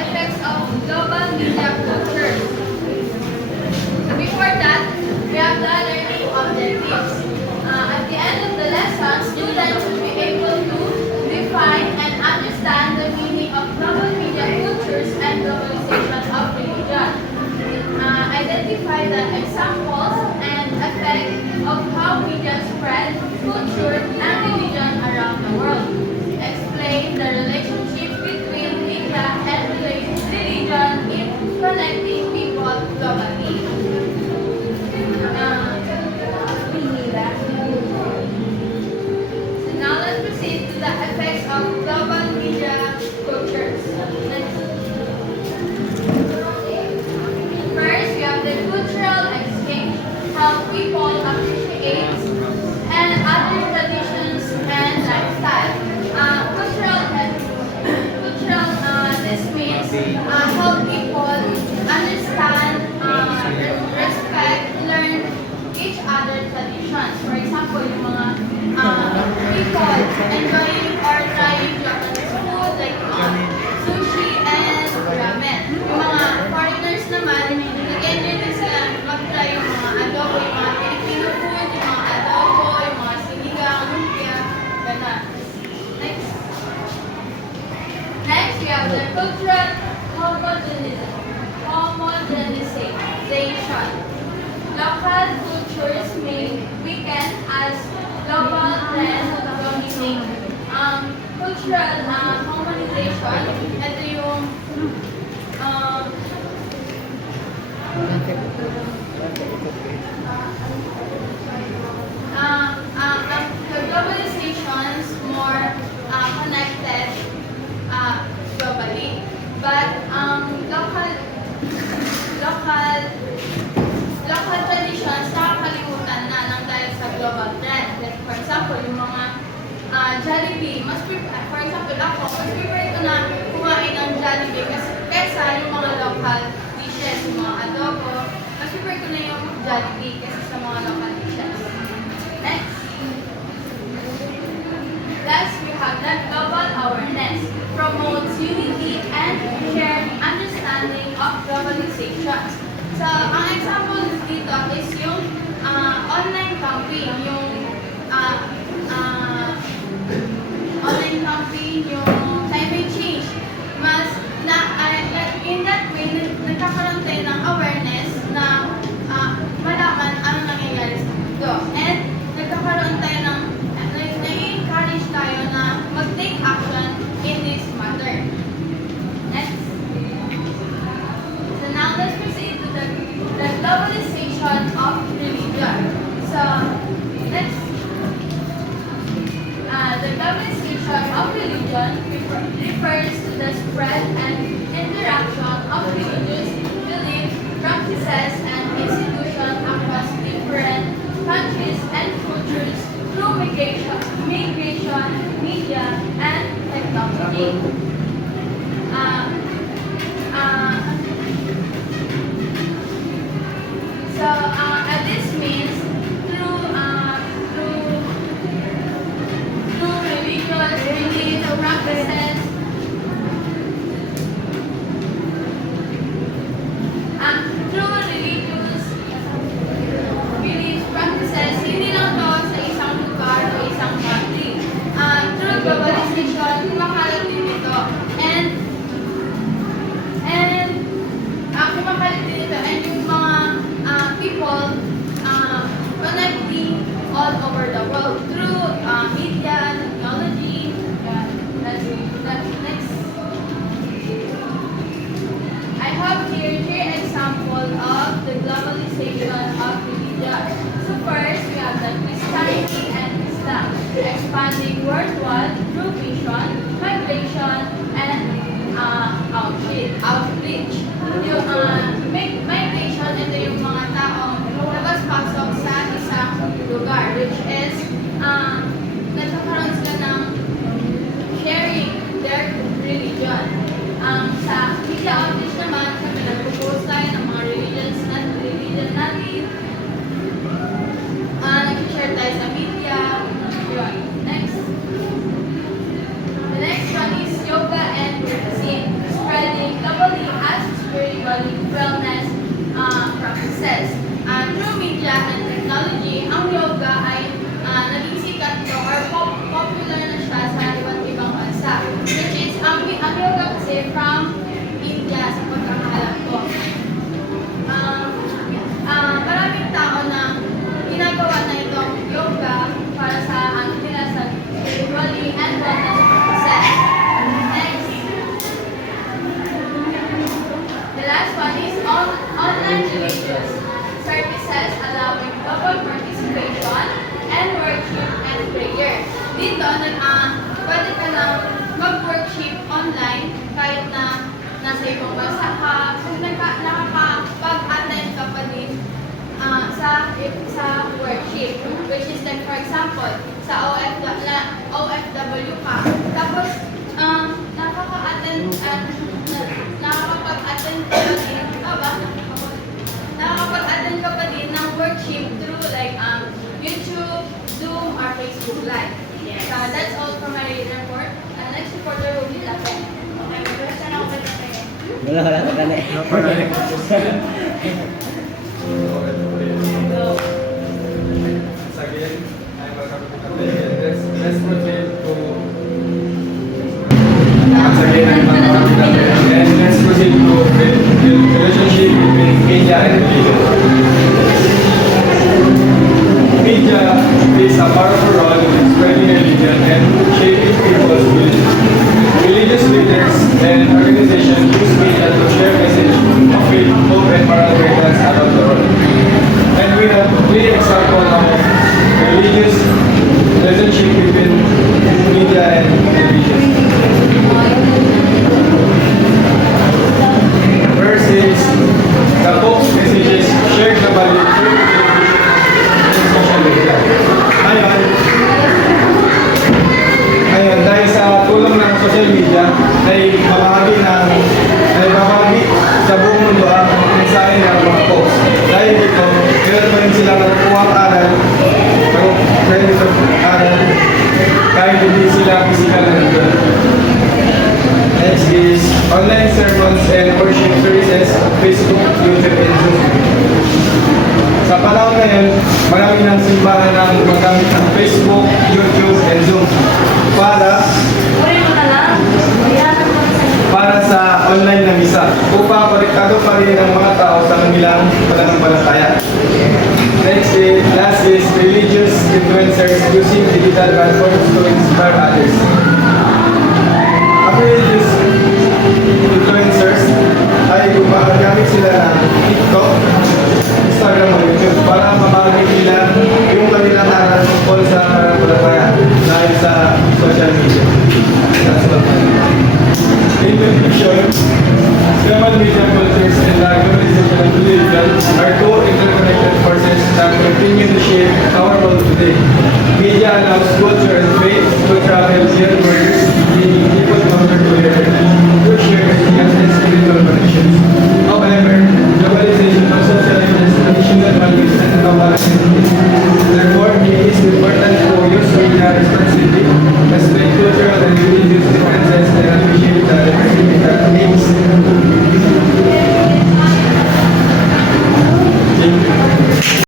Effects of global media culture. globally. So now let's proceed to the effects of global media cultures. First, we have the cultural exchange, how people appreciate and other traditions and lifestyle. This means how people understand, respect, learn each other traditions. For example, yung mga people enjoying or trying Japanese food like sushi and ramen. Yung mga foreigners naman, nag-enjoy din sila mag-try yung mga adobo, yung mga Filipino food, yung mga adobo, yung mga sinigang, lumpia, gano'n. Next, we have the cultural homogenization. Local cultures may weaken as global trends dominate. Cultural homogenization, ito yung the globalizations more connected globally, but local traditions nakakalimutan na ng dahil sa global trend. Like for example, yung mga Jollibee, for example ako, mas prefer ko na kumain ng Jollibee kaysa yung mga local dishes, yung mga adobo, mas prefer ko na yung Jollibee kaysa sa mga local dishes. Next. Last, we have the global awareness. Promotes unity and shared understanding of globalization. So, ang example dito is yung online campaign, yung online campaign, yung climate change. In that way, nagkakaroon tayo ng awareness na malaman ano nangyayari sa mundo. And nagkakaroon tayo ng na-encourage tayo na mag-take action in this matter. Next. So now let's proceed to the globalization of religion. So next, online religious services allowing public participation and worship and prayer. Dito, pwede ka na mag-worship online kahit na nasa ibang bansa ka, kung nakakapag-attend ka pa din sa worship, which is like for example, sa OFW ka, tapos nakakapag-attend ka pa din, nakakapag-attend ka pa din ng worship through like YouTube, Zoom, or Facebook Live. Yes. That's all from my report. Next reporter will be Lapen. Okay, may question ako ba dito? Wala ka na eh. Go. Again, I'm welcome to the let's proceed to once again I'm welcome to the and let's proceed to the relationship between media and religion. Media plays a powerful role in spreading religion and shaping people's beliefs. Religious leaders and organizations use media to share message of faith, hope, and moral guidance around the world. And we have clear example of religious relationship between media and religion. First is the Pope's messages shared globally through television and social media. Ngayon, dahil sa tulong ng social media, ay mabahagi sa buong mundo ang mensahe ng mga Popes. Dahil dito, meron pa rin silang nakukuhang aral, kahit hindi sila physical na nito. Next is online sermons and worship services, Facebook, YouTube, and Zoom. Sa panahon ngayon, marami ng simbahan ang magamit ng Facebook, YouTube, and Zoom para sa online na misa upang konektado pa rin ang mga tao sa kanilang pananampalataya. Last is religious influencers using digital platforms to inspire others. Ang religious influencers ay gumagamit sila ng TikTok, Instagram o YouTube para mabahagi nila yung kanilang aral tungkol sa pananampalataya dahil sa social media. That's all. In conclusion,